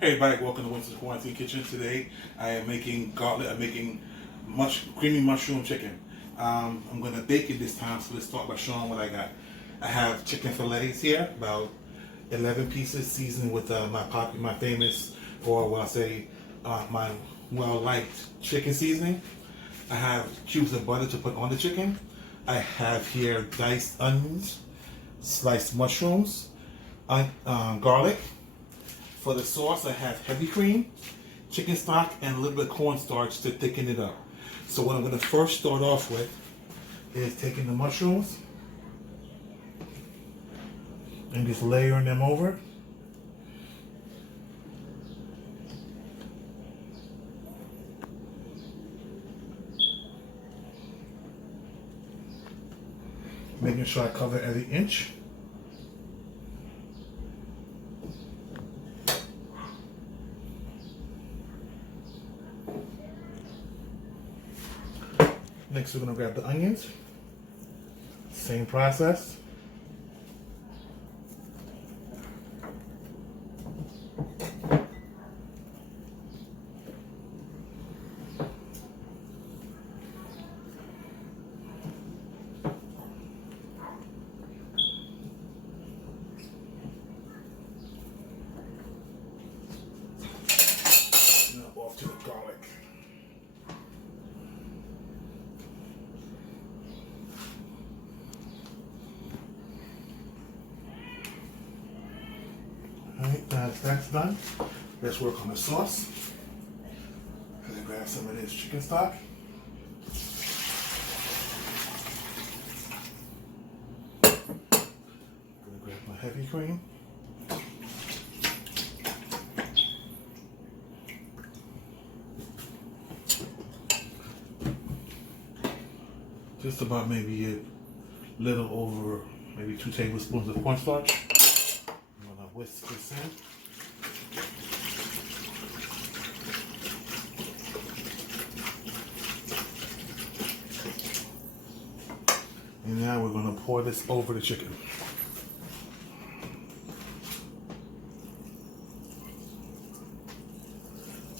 Hey everybody, welcome to Winston's Quarantine Kitchen. Today I am making garlic, creamy mushroom chicken. I'm going to bake it this time, so let's start by showing what I got. I have chicken fillets here, about 11 pieces seasoned with my famous, or what I say, my well-liked chicken seasoning. I have cubes of butter to put on the chicken. I have here diced onions, sliced mushrooms, garlic. For the sauce, I have heavy cream, chicken stock, and a little bit of cornstarch to thicken it up. So what I'm going to first start off with is taking the mushrooms and just layering them over. Making sure I cover every inch. Next, we're going to grab the onions. Same process. Now off to the garlic. Alright, now that's done, let's work on the sauce. I'm going to grab some of this chicken stock. I'm going to grab my heavy cream. Just about maybe a little over, maybe 2 tablespoons of cornstarch. I'm going to whisk this in. And now we're going to pour this over the chicken.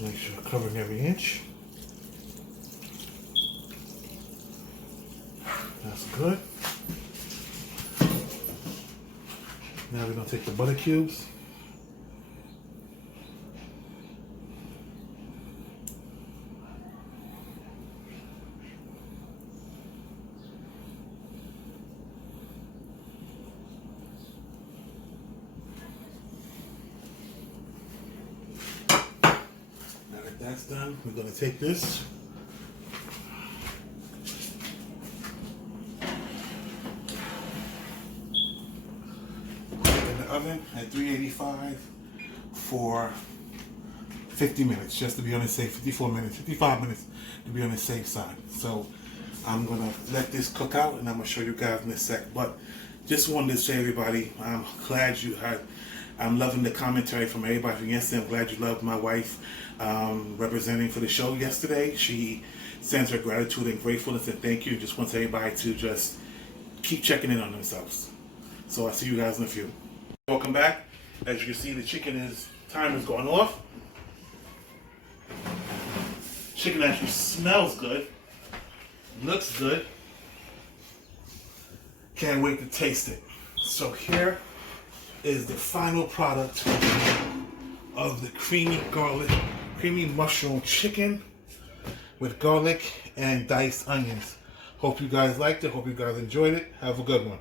Make sure I'm covering every inch. That's good. Now we're going to take the butter cubes. Now that that's done, we're going to take this. Oven at 385 for 50 minutes, just to be on the safe, 55 minutes to be on the safe side. So I'm gonna let this cook out and I'm gonna show you guys in a sec. But just wanted to say, everybody, I'm glad you heard. I'm loving the commentary from everybody from yesterday. I'm glad you loved my wife representing for the show yesterday. She sends her gratitude and gratefulness and thank you. Just wants everybody to just keep checking in on themselves. So I'll see you guys in a few. Welcome back. As you can see, the time is going off. Chicken actually smells good, looks good. Can't wait to taste it. So here is the final product of the creamy mushroom chicken with garlic and diced onions. Hope you guys liked it. Hope you guys enjoyed it. Have a good one.